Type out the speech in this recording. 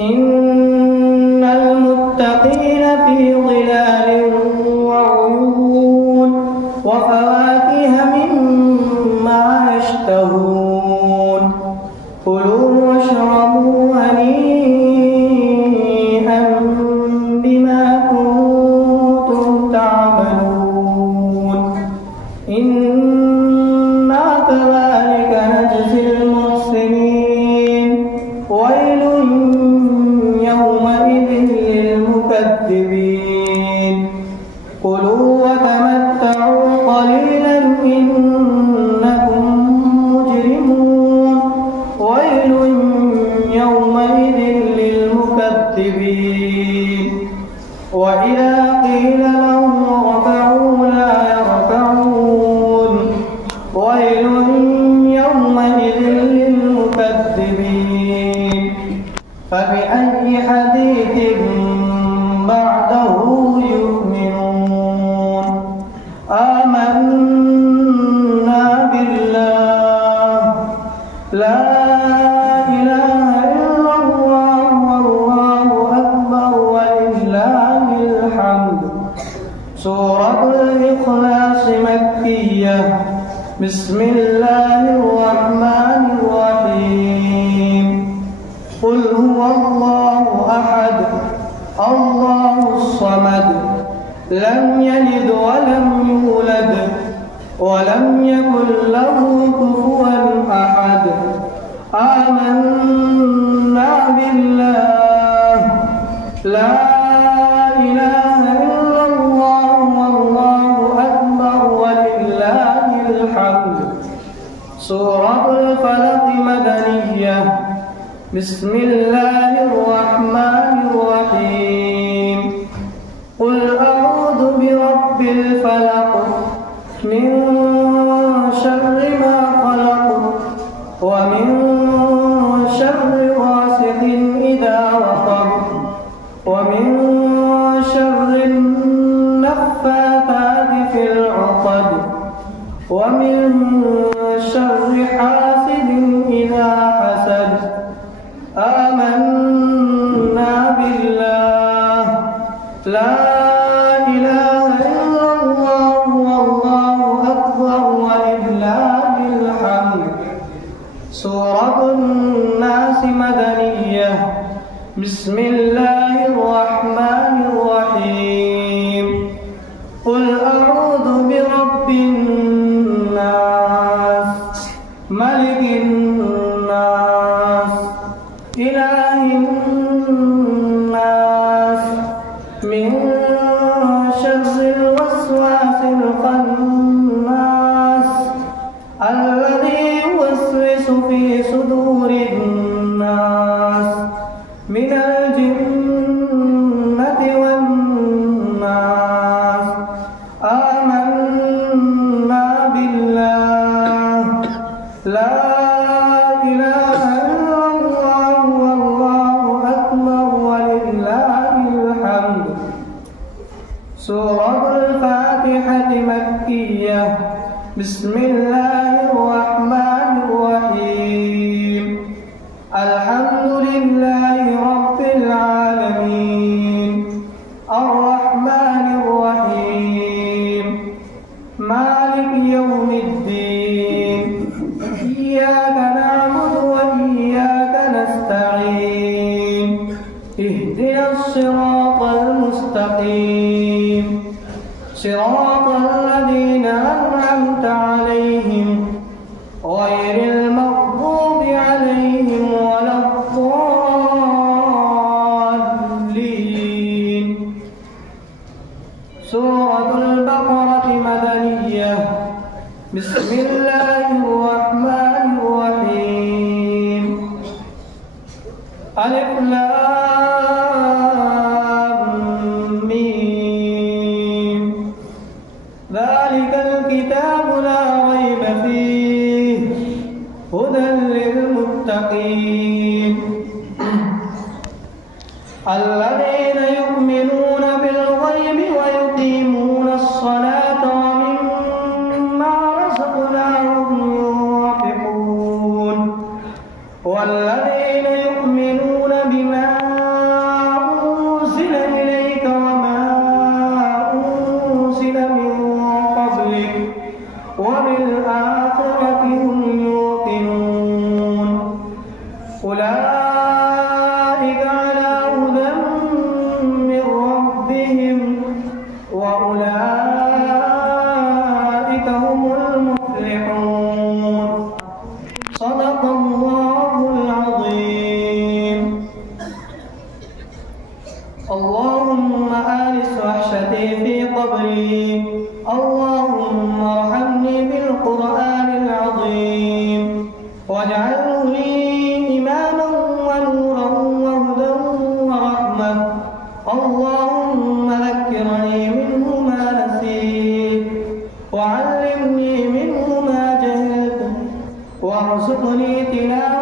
إن المتقين في ظلال وعيون وفواكه مما يشتهون كلوا واشربوا هنيئا بما كنتم تعملون إنا كذلك نجزي المحسنين ويل يومئذ للمكذبين كلوا وتمتعوا قليلا إنكم مجرمون ويل يومئذ للمكذبين وإذا قيل لهم اركعوا لا يركعون ويل يومئذ للمكذبين فبأي حديث بعده يؤمنون آمنا بالله لا إله إلا الله والله أكبر ولله الحمد سورة الإخلاص مكية بسم الله الرحمن الرحيم قل هو الله أحد الله الصمد لم يلد ولم يولد ولم يكن له كفوا أحد آمنا بالله لا إله إلا الله والله أكبر ولله الحمد سورة الفلق مدنية بسم الله الرحمن الرحيم قل أعوذ برب الفلق من شر ما خلق ومن شر غاسق إذا وقب ومن شر النفاثات في العقد ومن شر حاسد إذا حسد آمنا بالله لا إله إلا الله والله أكبر ولله الحمد سورة الناس مدنية بسم الله الرحمن الرحيم قل أعوذ برب الناس ملك الناس إله الناس من شر الوسواس الخناس الذي يوسوس في صدور الناس من الجنة والناس آمنا بالله لا إله إلا الله والله أكبر ولله الحمد سورة الفاتحة مكية بسم الله الرحمن الرحيم الحمد لله رب العالمين الرحمن الرحيم مالك يوم الدين إياك نعبد وإياك نستعين اهدنا الصراط المستقيم صراط الذين أنعمت عليهم غير المغضوب عليهم ولا الضالين سورة البقرة مدنية بسم الله الرحمن الرحيم ألف لام ميم ذلك الكتاب لا ريب فيه هدى للمتقين الذين يؤمنون بالغيب ويقيمون الصلاة ومما رزقناهم ينفقون والذين يؤمنون بما قبري. اللهم ارحمني بالقرآن العظيم واجعله لي إماما ونورا وهدى ورحمة. اللهم ذكرني منه ما نسيت وعلمني منه ما جهلت وارزقني تلاوته